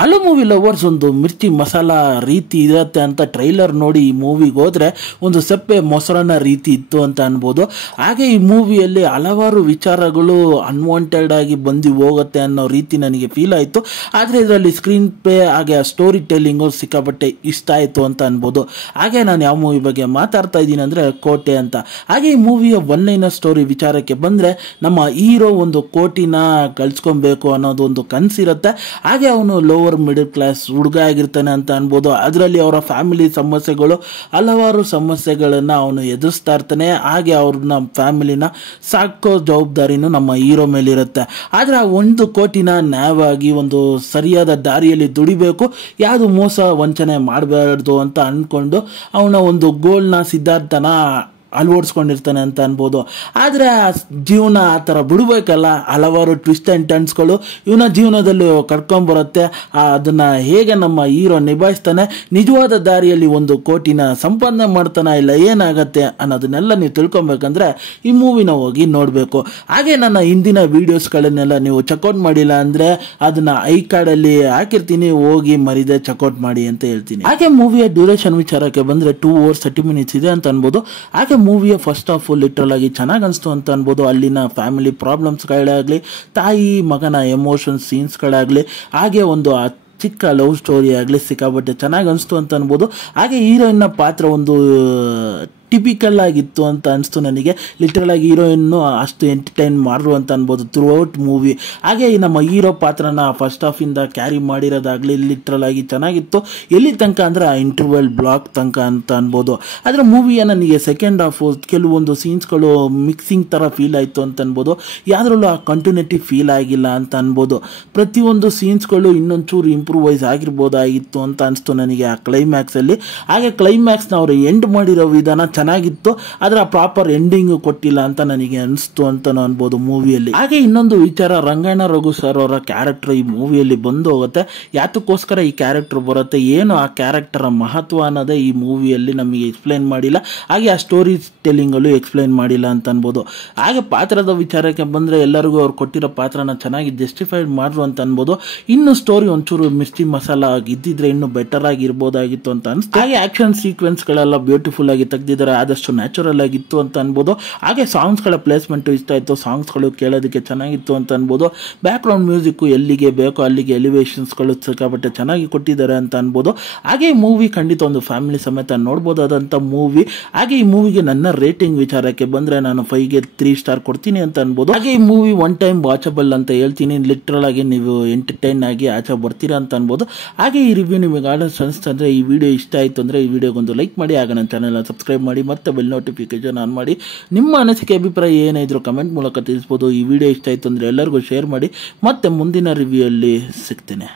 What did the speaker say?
Hello movie lovers, ಒಂದು ಮಿರ್ಚಿ ಮಸಾಲ ರೀತಿ ಇರುತ್ತೆ ಅಂತ ಟ್ರೈಲರ್ ನೋಡಿ ಈ ಮೂವಿಗೆ ಹೋದರೆ ಒಂದು ಸಪ್ಪೆ ಮೊಸರನ್ನ ರೀತಿ ಇತ್ತು ಅಂತ ಅನ್ಬೋದು. ಹಾಗೆ ಈ ಮೂವಿಯಲ್ಲಿ ಹಲವಾರು ವಿಚಾರಗಳು ಅನ್ವಾಂಟೆಡ್ ಆಗಿ ಬಂದು ಹೋಗುತ್ತೆ ಅನ್ನೋ ರೀತಿ ನನಗೆ ಫೀಲ್ ಆಯಿತು. ಆದರೆ ಇದರಲ್ಲಿ ಸ್ಕ್ರೀನ್ ಪ್ಲೇ ಹಾಗೆ ಸ್ಟೋರಿ ಟೆಲ್ಲಿಂಗು ಸಿಕ್ಕಾಪಟ್ಟೆ ಇಷ್ಟ ಆಯಿತು ಅಂತ ಅನ್ಬೋದು. ಹಾಗೆ ನಾನು ಯಾವ ಮೂವಿ ಬಗ್ಗೆ ಮಾತಾಡ್ತಾ ಇದ್ದೀನಿ ಅಂದರೆ ಕೋಟೆ ಅಂತ. ಹಾಗೆ ಈ ಮೂವಿಯ ಒನ್ಲೈನರ್ ಸ್ಟೋರಿ ವಿಚಾರಕ್ಕೆ ಬಂದರೆ, ನಮ್ಮ ಹೀರೋ ಒಂದು ಕೋಟಿನ ಗಳಿಸ್ಕೊಬೇಕು ಅನ್ನೋದು ಒಂದು ಕನಸಿರುತ್ತೆ. ಹಾಗೆ ಅವನು ಲೋವರ್ ಮಿಡಲ್ ಕ್ಲಾಸ್ ಹುಡುಗ ಆಗಿರ್ತಾನೆ ಅಂತ ಅನ್ಬೋದು. ಅದರಲ್ಲಿ ಅವರ ಫ್ಯಾಮಿಲಿ ಸಮಸ್ಯೆಗಳು, ಹಲವಾರು ಸಮಸ್ಯೆಗಳನ್ನು ಅವನು ಎದುರಿಸ್ತಾ ಇರ್ತಾನೆ. ಹಾಗೆ ಅವ್ರನ್ನ ಫ್ಯಾಮಿಲಿನ ಸಾಕೋ ಜವಾಬ್ದಾರಿನೂ ನಮ್ಮ ಹೀರೋ ಮೇಲಿರುತ್ತೆ. ಆದರೆ ಆ 1 ಕೋಟಿನ ನ್ಯಾಯವಾಗಿ ಒಂದು ಸರಿಯಾದ ದಾರಿಯಲ್ಲಿ ದುಡಿಬೇಕು, ಯಾವುದು ಮೋಸ ವಂಚನೆ ಮಾಡಬಾರ್ದು ಅಂತ ಅಂದ್ಕೊಂಡು ಅವನ ಒಂದು ಗೋಲ್ನ ಸಿದ್ಧಾರ್ಥನ ಅಳವಡಿಸ್ಕೊಂಡಿರ್ತಾನೆ ಅಂತ ಅನ್ಬೋದು. ಆದರೆ ಜೀವನ ಆ ಥರ ಬಿಡಬೇಕಲ್ಲ, ಹಲವಾರು ಟ್ವಿಸ್ಟ್ ಆ್ಯಂಡ್ ಟರ್ನ್ಸ್ಗಳು ಇವನ ಜೀವನದಲ್ಲಿ ಕರ್ಕೊಂಬರುತ್ತೆ. ಅದನ್ನು ಹೇಗೆ ನಮ್ಮ ಹೀರೋ ನಿಭಾಯಿಸ್ತಾನೆ, ನಿಜವಾದ ದಾರಿಯಲ್ಲಿ 1 ಕೋಟಿನ ಸಂಪಾದನೆ ಮಾಡ್ತಾನೆ ಇಲ್ಲ ಏನಾಗತ್ತೆ ಅನ್ನೋದನ್ನೆಲ್ಲ ನೀವು ತಿಳ್ಕೊಬೇಕಂದ್ರೆ ಈ ಮೂವಿನ ಹೋಗಿ ನೋಡಬೇಕು. ಹಾಗೆ ನನ್ನ ಹಿಂದಿನ ವೀಡಿಯೋಸ್ಗಳನ್ನೆಲ್ಲ ನೀವು ಚೆಕ್ಔಟ್ ಮಾಡಿಲ್ಲ ಅಂದರೆ ಅದನ್ನು ಐ ಕಾರ್ಡಲ್ಲಿ ಹಾಕಿರ್ತೀನಿ, ಹೋಗಿ ಮರಿದೆ ಚೆಕ್ಔಟ್ ಮಾಡಿ ಅಂತ ಹೇಳ್ತೀನಿ. ಹಾಗೆ ಮೂವಿಯ ಡ್ಯೂರೇಷನ್ ವಿಚಾರಕ್ಕೆ ಬಂದರೆ 2 hours 30 minutes ಇದೆ ಅಂತ ಅನ್ಬೋದು. ಹಾಗೆ ಮೂವಿಯ ಫಸ್ಟ್ ಆಫ್ ಲಿಟ್ರಲ್ ಆಗಿ ಚೆನ್ನಾಗಿ ಅನಿಸ್ತು ಅಂತ ಅನ್ಬೋದು. ಅಲ್ಲಿನ ಫ್ಯಾಮಿಲಿ ಪ್ರಾಬ್ಲಮ್ಸ್ಗಳಾಗಲಿ, ತಾಯಿ ಮಗನ ಎಮೋಷನ್ ಸೀನ್ಸ್ಗಳಾಗಲಿ, ಹಾಗೆ ಒಂದು ಚಿಕ್ಕ ಲವ್ ಸ್ಟೋರಿ ಆಗಲಿ ಸಿಕ್ಕಾಪಟ್ಟೆ ಚೆನ್ನಾಗಿ ಅನಿಸ್ತು ಅಂತ ಅನ್ಬೋದು. ಹಾಗೆ ಹೀರೋಯಿನ್ನ ಪಾತ್ರ ಒಂದು ಟಿಪಿಕಲ್ ಆಗಿತ್ತು ಅಂತ ಅನಿಸ್ತು ನನಗೆ. ಲಿಟ್ರಲ್ ಆಗಿ ಹೀರೋಯಿನ್ನು ಅಷ್ಟು ಎಂಟರ್ಟೈನ್ ಮಾಡ್ರು ಅಂತ ಅನ್ಬೋದು ಥ್ರೂ ಔಟ್ ಮೂವಿ. ಹಾಗೆ ನಮ್ಮ ಹೀರೋ ಪಾತ್ರನ ಫಸ್ಟ್ ಹಾಫಿಂದ ಕ್ಯಾರಿ ಮಾಡಿರೋದಾಗಲಿ ಲಿಟ್ರಲ್ ಆಗಿ ಚೆನ್ನಾಗಿತ್ತು. ಎಲ್ಲಿ ತನಕ ಅಂದರೆ ಆ ಇಂಟರ್ವಲ್ ಬ್ಲಾಕ್ ತನಕ ಅಂತ ಅನ್ಬೋದು. ಆದರೆ ಮೂವಿಯ ನನಗೆ ಸೆಕೆಂಡ್ ಹಾಫ್ ಕೆಲವೊಂದು ಸೀನ್ಸ್ಗಳು ಮಿಕ್ಸಿಂಗ್ ಥರ ಫೀಲ್ ಆಯಿತು ಅಂತ ಅನ್ಬೋದು. ಯಾವುದ್ರಲ್ಲೂ ಆ ಕಂಟಿನ್ಯೂಟಿ ಫೀಲ್ ಆಗಿಲ್ಲ ಅಂತ ಅನ್ಬೋದು. ಪ್ರತಿಯೊಂದು ಸೀನ್ಸ್ಗಳು ಇನ್ನೊಂಚೂರು ಇಂಪ್ರೂವೈಸ್ ಆಗಿರ್ಬೋದಾಗಿತ್ತು ಅಂತ ಅನಿಸ್ತು ನನಗೆ ಆ ಕ್ಲೈಮ್ಯಾಕ್ಸಲ್ಲಿ. ಹಾಗೆ ಕ್ಲೈಮ್ಯಾಕ್ಸ್ನ ಅವರು ಎಂಡ್ ಮಾಡಿರೋ ವಿಧಾನ ಚೆನ್ನಾಗಿತ್ತು, ಆದರೆ ಆ ಪ್ರಾಪರ್ ಎಂಡಿಂಗ್ ಕೊಟ್ಟಿಲ್ಲ ಅಂತ ನನಗೆ ಅನಿಸ್ತು ಅಂತ ಅನ್ಬೋದು ಮೂವಿಯಲ್ಲಿ. ಹಾಗೆ ಇನ್ನೊಂದು ವಿಚಾರ, ರಂಗಣ್ಣ ರಘು ಸರ್ ಅವರ ಕ್ಯಾರೆಕ್ಟರ್ ಈ ಮೂವಿಯಲ್ಲಿ ಬಂದು ಹೋಗುತ್ತೆ. ಯಾತಕ್ಕೋಸ್ಕರ ಈ ಕ್ಯಾರೆಕ್ಟರ್ ಬರುತ್ತೆ, ಏನು ಆ ಕ್ಯಾರೆಕ್ಟರ್ ಮಹತ್ವ ಅನ್ನೋದೇ ಈ ಮೂವಿಯಲ್ಲಿ ನಮಗೆ ಎಕ್ಸ್ಪ್ಲೈನ್ ಮಾಡಿಲ್ಲ. ಹಾಗೆ ಆ ಸ್ಟೋರಿ ಟೆಲ್ಲಿಂಗಲ್ಲೂ ಎಕ್ಸ್ಪ್ಲೈನ್ ಮಾಡಿಲ್ಲ ಅಂತ ಅನ್ಬೋದು. ಹಾಗೆ ಪಾತ್ರದ ವಿಚಾರಕ್ಕೆ ಬಂದರೆ ಎಲ್ಲರಿಗೂ ಅವ್ರು ಕೊಟ್ಟಿರೋ ಪಾತ್ರನ ಚೆನ್ನಾಗಿ ಜಸ್ಟಿಫೈಡ್ ಮಾಡ್ರು ಅಂತ ಅನ್ಬೋದು. ಇನ್ನು ಸ್ಟೋರಿ ಒಂಚೂರು ಮಿರ್ಚಿ ಮಸಾಲ ಇದ್ದಿದ್ರೆ ಇನ್ನೂ ಬೆಟರ್ ಆಗಿರ್ಬೋದಾಗಿತ್ತು ಅಂತ ಅನಿಸ್ತು. ಹಾಗೆ ಆಕ್ಷನ್ ಸೀಕ್ವೆನ್ಸ್ಗಳೆಲ್ಲ ಬ್ಯೂಟಿಫುಲ್ ಆಗಿ ತೆಗೆದಿದ್ದಾರೆ, ಆದಷ್ಟು ನ್ಯಾಚುರಲ್ ಆಗಿತ್ತು ಅಂತ ಅನ್ಬೋದು. ಹಾಗೆ ಸಾಂಗ್ಸ್ಗಳ ಪ್ಲೇಸ್ಮೆಂಟು ಇಷ್ಟ ಆಯಿತು, ಸಾಂಗ್ಸ್ಗಳು ಕೇಳೋದಕ್ಕೆ ಚೆನ್ನಾಗಿತ್ತು ಅಂತ ಅನ್ಬೋದು. ಬ್ಯಾಕ್ಗ್ರೌಂಡ್ ಮ್ಯೂಸಿಕ್ಕು ಎಲ್ಲಿಗೆ ಬೇಕೋ ಅಲ್ಲಿಗೆ ಎಲಿವೇಶನ್ಸ್ಗಳು ಸಿಕ್ಕಾಪಟ್ಟೆ ಚೆನ್ನಾಗಿ ಕೊಟ್ಟಿದ್ದಾರೆ ಅಂತ ಅನ್ಬೋದು. ಹಾಗೆ ಈ ಮೂವಿ ಖಂಡಿತ ಒಂದು ಫ್ಯಾಮಿಲಿ ಸಮೇತ ನೋಡ್ಬೋದಾದಂಥ ಮೂವಿ. ಹಾಗೆ ಈ ಮೂವಿಗೆ ನನ್ನ ರೇಟಿಂಗ್ ವಿಚಾರಕ್ಕೆ ಬಂದರೆ ನಾನು 5ಗೆ 3 ಸ್ಟಾರ್ ಕೊಡ್ತೀನಿ ಅಂತ ಅನ್ಬೋದು. ಹಾಗೆ ಈ ಮೂವಿ 1 time ವಾಚಬಲ್ ಅಂತ ಹೇಳ್ತೀನಿ. ಲಿಟ್ರಲ್ ಆಗಿ ನೀವು ಎಂಟರ್ಟೈನ್ ಆಗಿ ಆಚೆ ಬರ್ತೀರಾ ಅಂತ ಅನ್ಬೋದು. ಹಾಗೆ ಈ ರಿವ್ಯೂ ನಿಮಗೆ ಅನಿಸ್ತಂದ್ರೆ, ಈ ವಿಡಿಯೋ ಇಷ್ಟ ಆಯಿತು ಅಂದರೆ ಈ ವಿಡಿಯೋಗೊಂದು ಲೈಕ್ ಮಾಡಿ, ಆಗ ನನ್ನ ಚಾನಲ್ನ ಸಬ್ಸ್ಕ್ರೈಬ್ ಮಾಡಿ, ಮತ್ತೆ ಬೆಲ್ ನೋಟಿಫಿಕೇಶನ್ ಆನ್ ಮಾಡಿ. ನಿಮ್ಮ ಅನಿಸಿಕೆ ಅಭಿಪ್ರಾಯ ಏನೇ ಇದ್ರೂ ಕಮೆಂಟ್ ಮೂಲಕ ತಿಳಿಸ್ಬೋದು. ಈ ವಿಡಿಯೋ ಇಷ್ಟ ಆಯಿತು ಅಂದರೆ ಎಲ್ಲರಿಗೂ ಶೇರ್ ಮಾಡಿ. ಮತ್ತೆ ಮುಂದಿನ ರಿವ್ಯೂ ಅಲ್ಲಿ ಸಿಗ್ತೇನೆ.